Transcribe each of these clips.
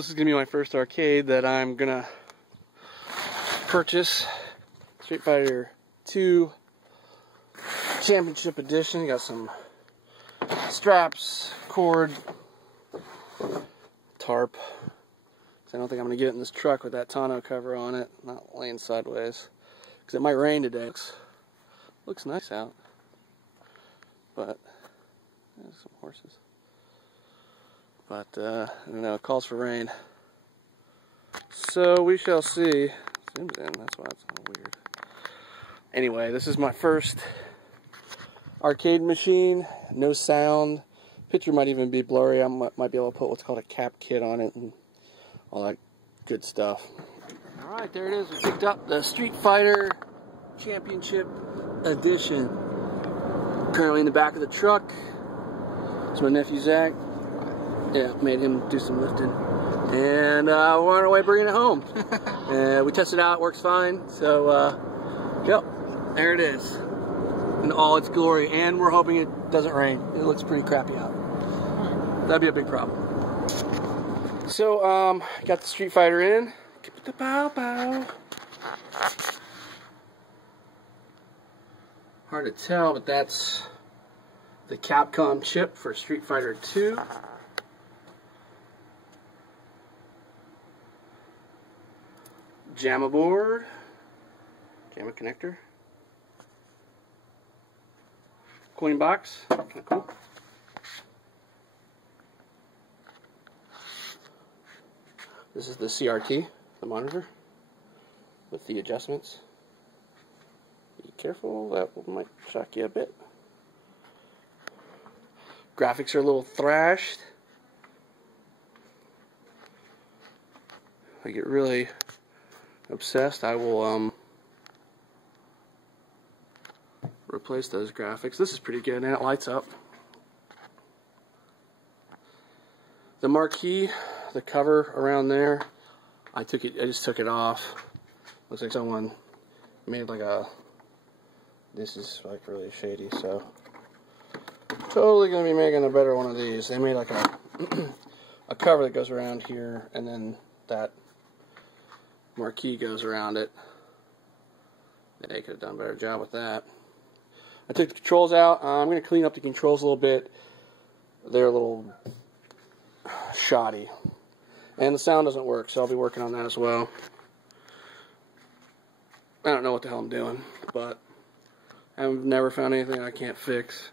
this is going to be my first arcade that I'm going to purchase. Street Fighter 2 Championship Edition. Got some straps, cord, tarp. So I don't think I'm going to get it in this truck with that tonneau cover on it, not laying sideways. Because it might rain today. Looks nice out. But, there's some horses. But, I don't know, it calls for rain. So, we shall see. Zooms in, that's why it's kind of weird. Anyway, this is my first arcade machine. No sound. Picture might even be blurry. I might be able to put what's called a cap kit on it and all that good stuff. Alright, there it is. We picked up the Street Fighter Championship Edition. Currently in the back of the truck. It's my nephew Zach. Yeah, made him do some lifting. And we're on our way bringing it home. We tested it out, it works fine. So, yep, there it is. In all its glory. And we're hoping it doesn't rain. It looks pretty crappy out. That'd be a big problem. So, got the Street Fighter in. Give it the bow bow. Hard to tell, but that's the Capcom chip for Street Fighter 2. JAMA board, JAMA connector, coin box, kind of cool. This is the CRT, the monitor, with the adjustments. Be careful, that might shock you a bit. Graphics are a little thrashed. If I get really obsessed, I will replace those graphics. This is pretty good, and it lights up. The marquee, the cover around there, I just took it off. Looks like someone made like a, this is like really shady, so totally gonna be making a better one of these. They made like a a cover that goes around here, and then that marquee goes around it. They could have done a better job with that. I took the controls out. I'm going to clean up the controls a little bit. They're a little shoddy. And the sound doesn't work, so I'll be working on that as well. I don't know what the hell I'm doing, but I've never found anything I can't fix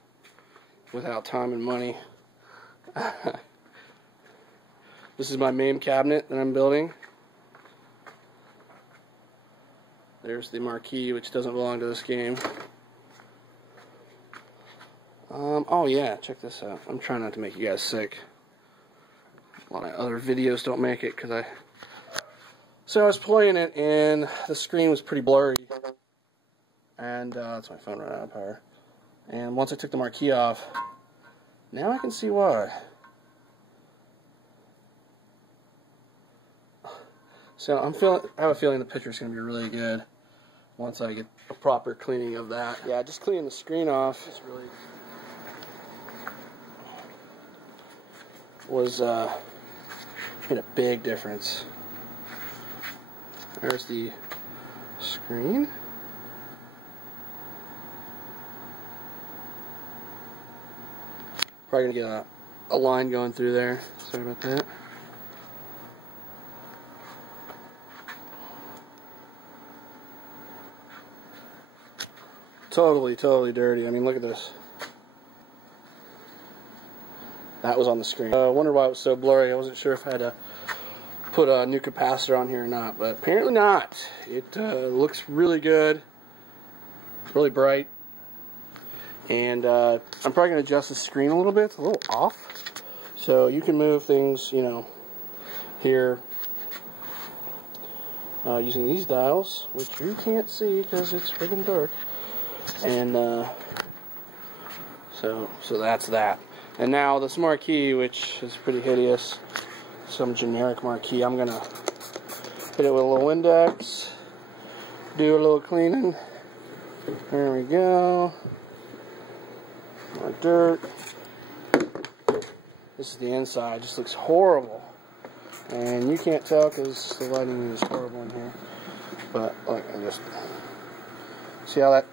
without time and money. This is my main cabinet that I'm building. There's the marquee, which doesn't belong to this game. Oh yeah, check this out. I'm trying not to make you guys sick. A lot of other videos don't make it because So I was playing it and the screen was pretty blurry. And that's my phone running out of power. And once I took the marquee off, now I can see why. So I have a feeling the picture's going to be really good once I get a proper cleaning of that. Yeah, just cleaning the screen off made a big difference. There's the screen. Probably gonna get a line going through there. Sorry about that. Totally dirty. I mean, look at this. That was on the screen. I wondered why it was so blurry. I wasn't sure if I had to put a new capacitor on here or not, but apparently not. It looks really good. It's really bright. And I'm probably going to adjust the screen a little bit. It's a little off. So you can move things, you know, here using these dials, which you can't see because it's friggin' dark. And so that's that. And now this marquee, which is pretty hideous, some generic marquee, I'm gonna hit it with a little index, do a little cleaning. There we go. More dirt. This is the inside. Just looks horrible. And you can't tell because the lighting is horrible in here. But look, I just see how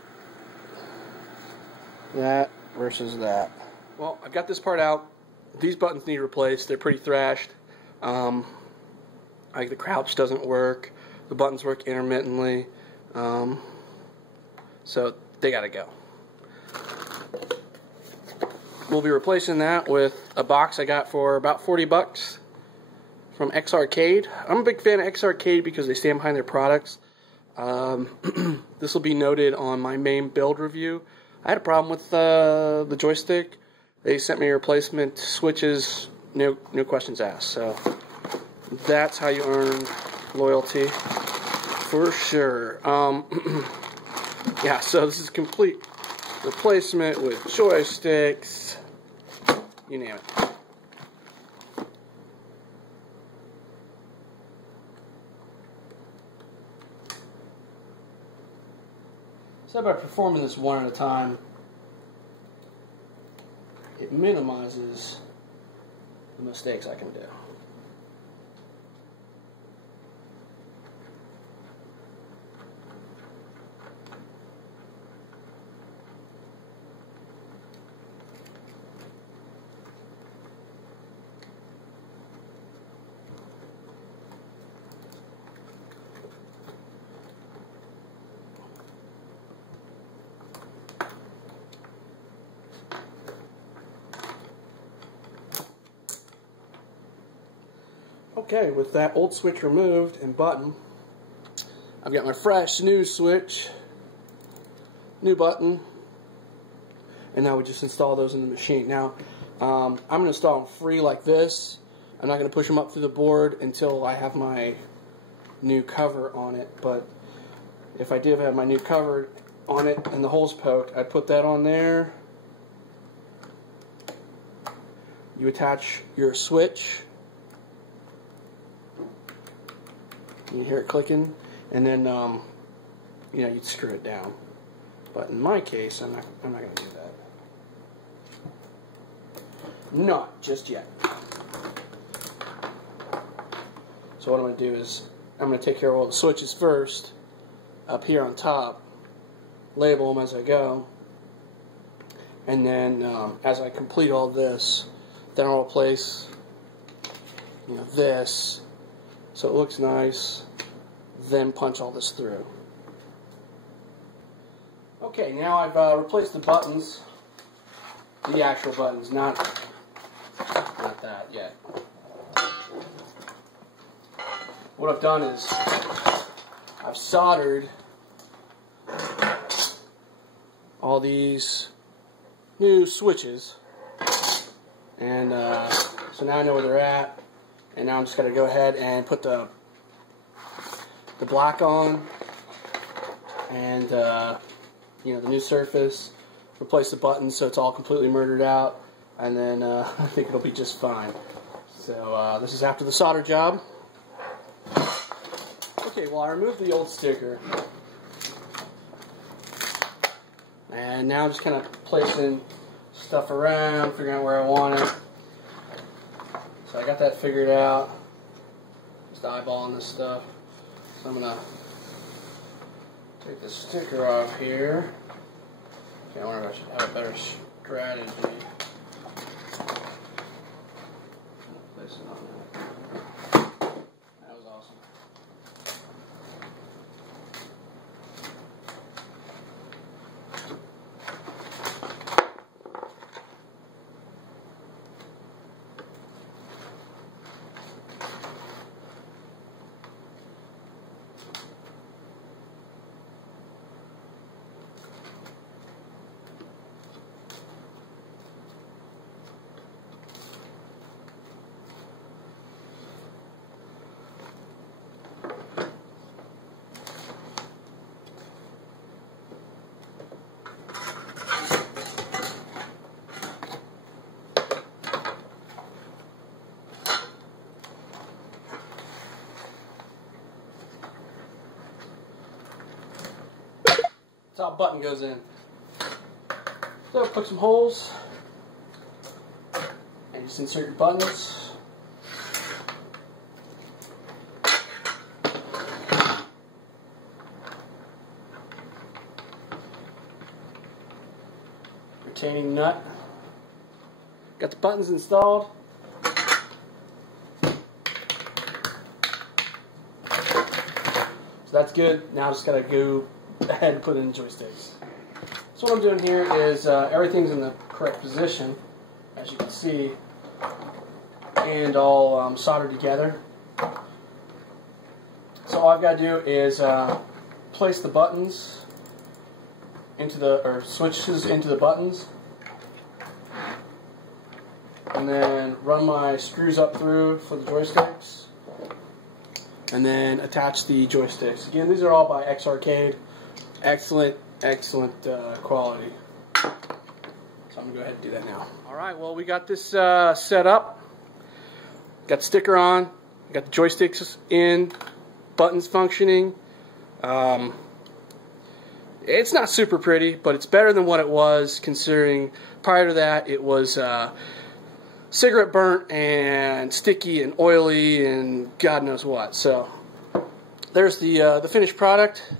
that versus that. Well, I've got this part out. These buttons need replaced. They're pretty thrashed. Like the crouch doesn't work. The buttons work intermittently. So they gotta go. We'll be replacing that with a box I got for about 40 bucks from X Arcade. I'm a big fan of X Arcade because they stand behind their products. This will be noted on my main build review. I had a problem with the joystick. They sent me replacement switches, no questions asked. So that's how you earn loyalty for sure. Yeah, so this is complete replacement with joysticks, you name it. So by performing this one at a time, it minimizes the mistakes I can do. Okay, with that old switch removed and button, I've got my fresh new switch, new button, and now we just install those in the machine. Now, I'm going to install them free like this. I'm not going to push them up through the board until I have my new cover on it, but if I did have my new cover on it and the holes poked, I'd put that on there. You attach your switch. You hear it clicking, and then you know, you'd screw it down. But in my case, I'm not going to do that. Not just yet. So what I'm going to do is I'm going to take care of all the switches first, up here on top, label them as I go, and then as I complete all this, then I'll replace, you know, this, so it looks nice, then punch all this through. Okay, now I've replaced the buttons, the actual buttons, not that yet. What I've done is I've soldered all these new switches, and so now I know where they're at. And now I'm just going to go ahead and put the black on, and you know, the new surface, replace the buttons so it's all completely murdered out, and then I think it'll be just fine. So this is after the solder job. Okay, well, I removed the old sticker, and now I'm just kind of placing stuff around, figuring out where I want it. So I got that figured out, just eyeballing this stuff. So I'm going to take the sticker off here. Okay, I wonder if I should have a better strategy. Place it on there. That was awesome. That's how a button goes in. So put some holes and just insert your buttons. retaining nut. Got the buttons installed. So that's good. Now I just gotta go ahead and put in joysticks. So what I'm doing here is everything's in the correct position, as you can see, and all soldered together. So all I've got to do is place the buttons into or switches into the buttons, and then run my screws up through for the joysticks, and then attach the joysticks. Again, these are all by X-Arcade. Excellent quality. So I'm gonna go ahead and do that now. All right, well, we got this set up. Got the sticker on. Got the joysticks in. Buttons functioning. It's not super pretty, but it's better than what it was, considering prior to that it was cigarette burnt and sticky and oily and God knows what. So there's the finished product.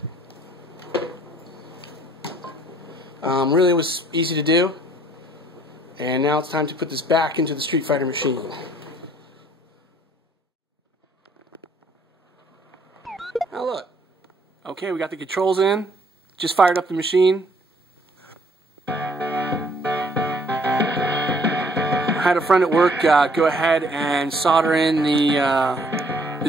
Really was easy to do, and now it's time to put this back into the Street Fighter machine. Now look, okay, we got the controls in, just fired up the machine. I had a friend at work go ahead and solder in the I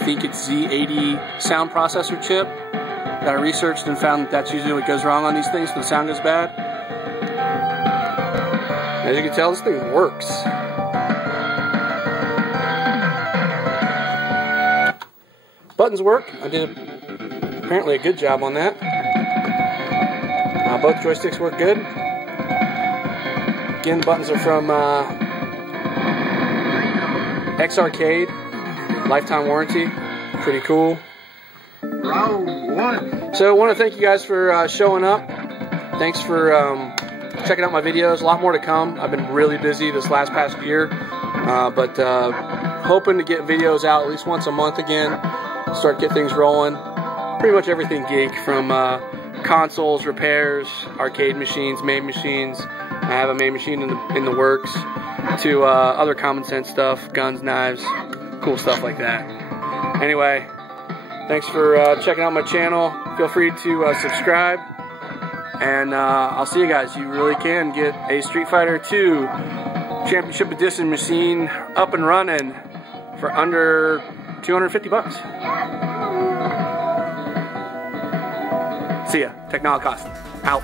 think it's Z80 sound processor chip that I researched and found that that's usually what goes wrong on these things, so the sound goes bad. As you can tell, this thing works. Buttons work. I did apparently a good job on that. Both joysticks work good. Again, the buttons are from X-Arcade, lifetime warranty. Pretty cool. Round one. So I want to thank you guys for showing up. Thanks for checking out my videos. A lot more to come. I've been really busy this past year, but hoping to get videos out at least once a month again. Start get things rolling. Pretty much everything geek, from consoles, repairs, arcade machines, MAME machines. I have a MAME machine in the works, to other common sense stuff, guns, knives, cool stuff like that. Anyway, thanks for checking out my channel. Feel free to subscribe, and I'll see you guys. You really can get a Street Fighter 2 Championship Edition machine up and running for under $250. See ya. Technolocaust out.